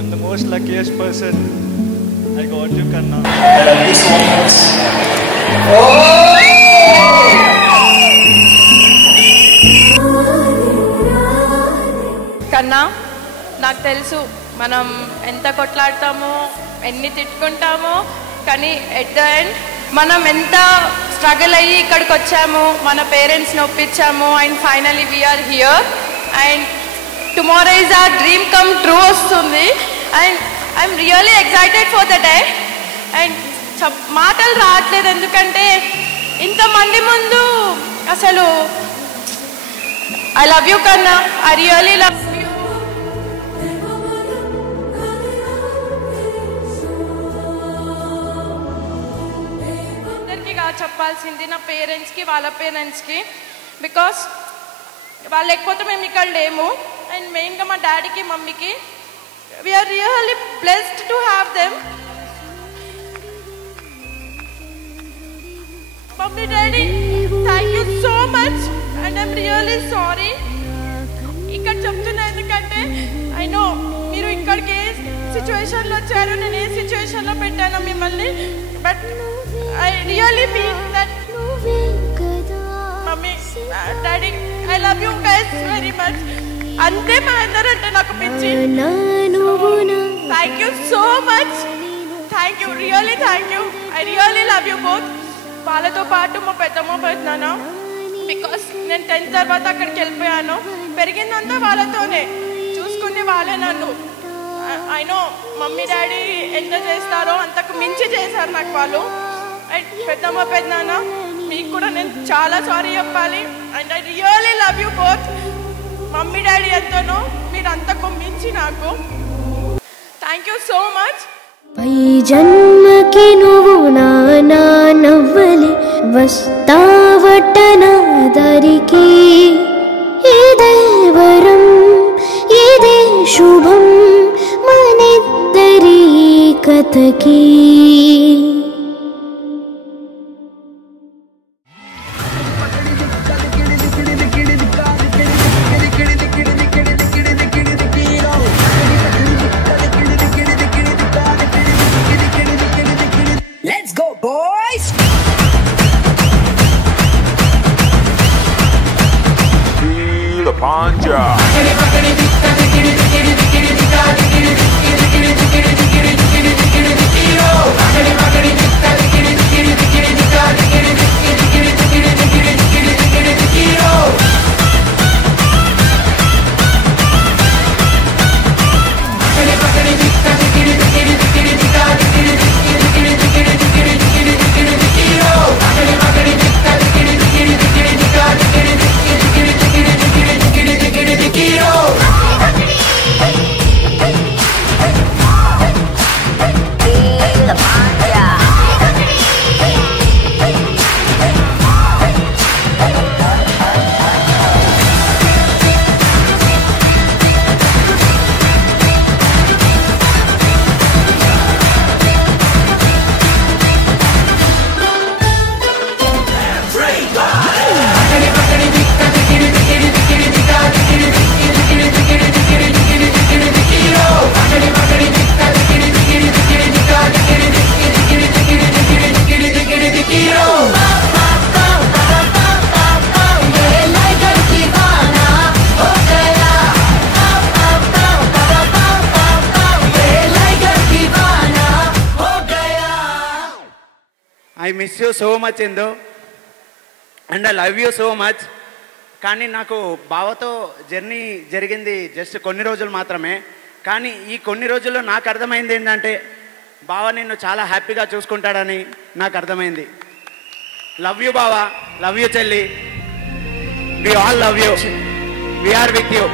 I'm the most luckiest person. I got you, Kanna. I love you so much. కన్నా నాకు తెలుసు మనం ఎంత కొట్లాడతామో ఎన్ని తిట్టుకుంటామో కానీ ఎట్ ద ఎండ్ మనం ఎంత స్ట్రగుల్ అయ్యి ఇక్కడికి వచ్చాము మన పేరెంట్స్ని ఒప్పించాము and finally we're here and tomorrow is our dream come true వస్తుంది and I'm really excited for the day and మాటలు రావట్లేదు ఎందుకంటే ఇంతమంది ముందు అసలు I love you, Kanna. I really love you. అందరికీ చెప్పాల్సింది నా పేరెంట్స్కి వాళ్ళ పేరెంట్స్కి బికాస్ వాళ్ళు లేకపోతే మేము ఇక్కడ లేము అండ్ మెయిన్గా మా డాడీకి మమ్మీకి we're really blessed to have them mummy daddy thank you so much and I'm really sorry ఇక్కడ చెప్తున్నా ఎందుకంటే ఐ నో మీరు ఇక్కడికి ఏ సిచ్యువేషన్లో వచ్చారు నేను ఏ సిచ్యువేషన్లో పెట్టాను మిమ్మల్ని but I really feel that mummy daddy I love you guys very much అంతే మా అందరంటే నాకు పిచ్చి thank you so much thank you really thank you I really love you both వాళ్ళతో పాటు మా పెద్దమ్మ పెద్దనాన్న బికాస్ నేను 10th తర్వాత అక్కడికి వెళ్ళిపోయాను పెరిగిందంతా వాళ్ళతోనే చూసుకునే వాళ్ళే నన్ను ఐ నో మమ్మీ డాడీ ఎంత చేస్తారో అంతకు మించి చేశారు నాకు వాళ్ళు అండ్ పెద్దమ్మ పెద్దనాన్న మీకు కూడా నేను చాలా సారీ చెప్పాలి and I really love you both mummy daddy ఎంతనో మీరు అంతకు మించి నాకు థ్యాంక్ యూ సో మచ్ పై జన్మకి నువ్వు నా నవ్వలి వస్తావట నా దారికి ఇదే వరం ఇదే శుభం మనిద్దరి కథకి Let's go, boys! Feel the panja. I miss you so much, Indu, and I love you so much. కానీ నాకు బావతో జర్నీ జరిగింది జస్ట్ కొన్ని రోజులు మాత్రమే. కానీ ఈ కొన్ని రోజుల్లో నాకు అర్థమైంది ఏంటంటే బావ నిన్ను చాలా హ్యాపీగా చూసుకుంటాడని నాకు అర్థమైంది. లవ్ యూ బావా, లవ్ యూ చెల్లి, we all love you, we are with you.